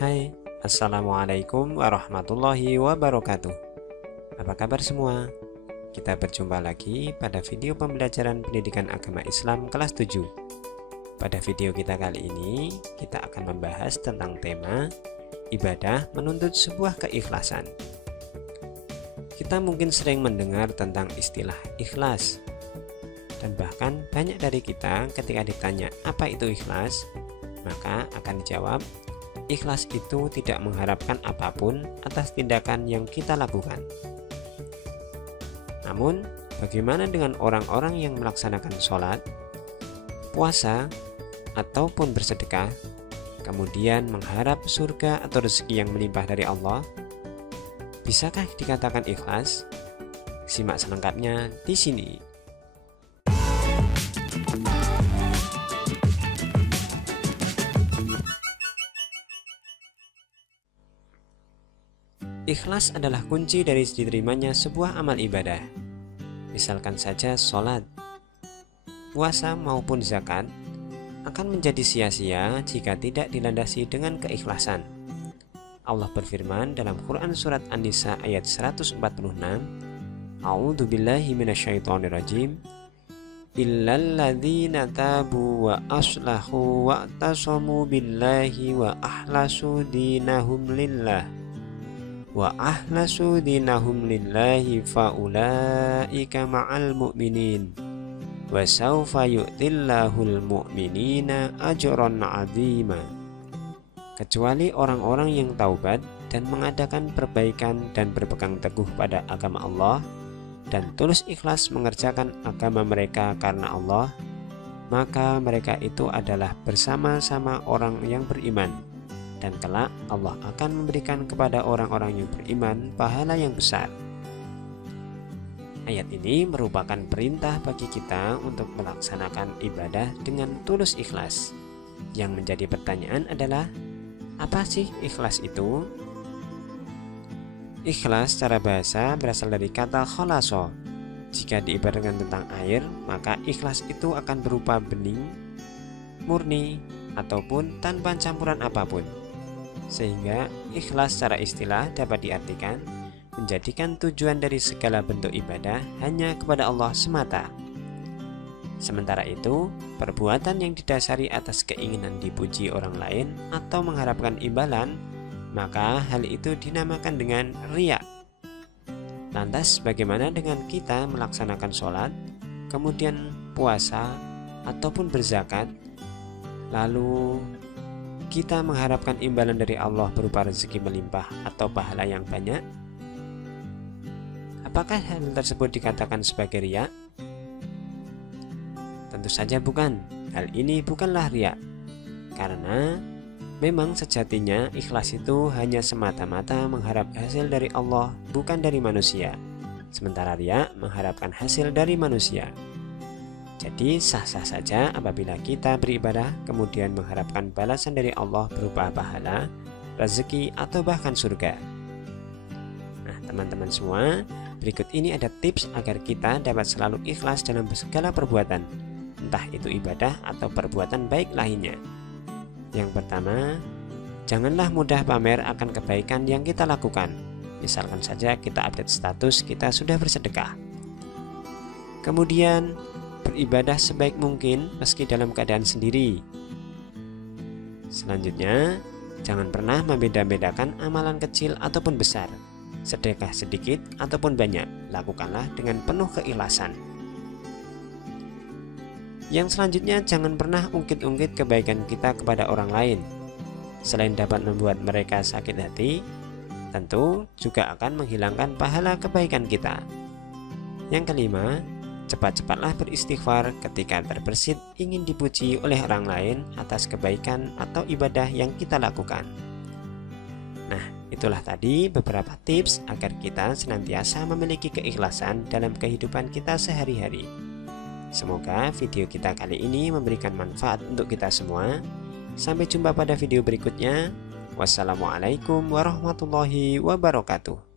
Hai, Assalamualaikum warahmatullahi wabarakatuh. Apa kabar semua? Kita berjumpa lagi pada video pembelajaran pendidikan agama Islam kelas 7. Pada video kita kali ini, kita akan membahas tentang tema ibadah menuntut sebuah keikhlasan. Kita mungkin sering mendengar tentang istilah ikhlas. Dan bahkan banyak dari kita ketika ditanya apa itu ikhlas, maka akan dijawab, ikhlas itu tidak mengharapkan apapun atas tindakan yang kita lakukan. Namun, bagaimana dengan orang-orang yang melaksanakan sholat, puasa, ataupun bersedekah, kemudian mengharap surga atau rezeki yang melimpah dari Allah? Bisakah dikatakan ikhlas? Simak selengkapnya di sini. Ikhlas adalah kunci dari diterimanya sebuah amal ibadah. Misalkan saja sholat, puasa maupun zakat akan menjadi sia-sia jika tidak dilandasi dengan keikhlasan. Allah berfirman dalam Quran Surat An-Nisa ayat 146, A'udzubillahi minasyaitonirrajim, illalladzina tabu wa aslahu wa tasamu billahi wa ahlasu dinahum lillah faulaika ma'al mu'minin wa sawfa yu'tillahul mu'minina ajran 'azima. Kecuali orang-orang yang taubat dan mengadakan perbaikan dan berpegang teguh pada agama Allah dan tulus ikhlas mengerjakan agama mereka karena Allah, maka mereka itu adalah bersama-sama orang yang beriman. Dan kelak Allah akan memberikan kepada orang-orang yang beriman pahala yang besar. Ayat ini merupakan perintah bagi kita untuk melaksanakan ibadah dengan tulus ikhlas. Yang menjadi pertanyaan adalah, apa sih ikhlas itu? Ikhlas secara bahasa berasal dari kata kholaso. Jika diibaratkan tentang air, maka ikhlas itu akan berupa bening, murni, ataupun tanpa campuran apapun. Sehingga ikhlas secara istilah dapat diartikan menjadikan tujuan dari segala bentuk ibadah hanya kepada Allah semata. Sementara itu, perbuatan yang didasari atas keinginan dipuji orang lain atau mengharapkan imbalan, maka hal itu dinamakan dengan riya. Lantas bagaimana dengan kita melaksanakan sholat, kemudian puasa, ataupun berzakat, lalu kita mengharapkan imbalan dari Allah berupa rezeki melimpah atau pahala yang banyak? Apakah hal tersebut dikatakan sebagai riya? Tentu saja bukan. Hal ini bukanlah riya. Karena memang sejatinya ikhlas itu hanya semata-mata mengharap hasil dari Allah, bukan dari manusia. Sementara riya mengharapkan hasil dari manusia. Jadi sah-sah saja apabila kita beribadah kemudian mengharapkan balasan dari Allah berupa pahala, rezeki, atau bahkan surga. Nah teman-teman semua, berikut ini ada tips agar kita dapat selalu ikhlas dalam segala perbuatan, entah itu ibadah atau perbuatan baik lainnya. Yang pertama, janganlah mudah pamer akan kebaikan yang kita lakukan. Misalkan saja kita update status kita sudah bersedekah. Kemudian, beribadah sebaik mungkin meski dalam keadaan sendiri. Selanjutnya, jangan pernah membeda-bedakan amalan kecil ataupun besar, sedekah sedikit ataupun banyak, lakukanlah dengan penuh keikhlasan. Yang selanjutnya, jangan pernah ungkit-ungkit kebaikan kita kepada orang lain. Selain dapat membuat mereka sakit hati, tentu juga akan menghilangkan pahala kebaikan kita. Yang kelima, cepat-cepatlah beristighfar ketika terbersit ingin dipuji oleh orang lain atas kebaikan atau ibadah yang kita lakukan. Nah, itulah tadi beberapa tips agar kita senantiasa memiliki keikhlasan dalam kehidupan kita sehari-hari. Semoga video kita kali ini memberikan manfaat untuk kita semua. Sampai jumpa pada video berikutnya. Wassalamualaikum warahmatullahi wabarakatuh.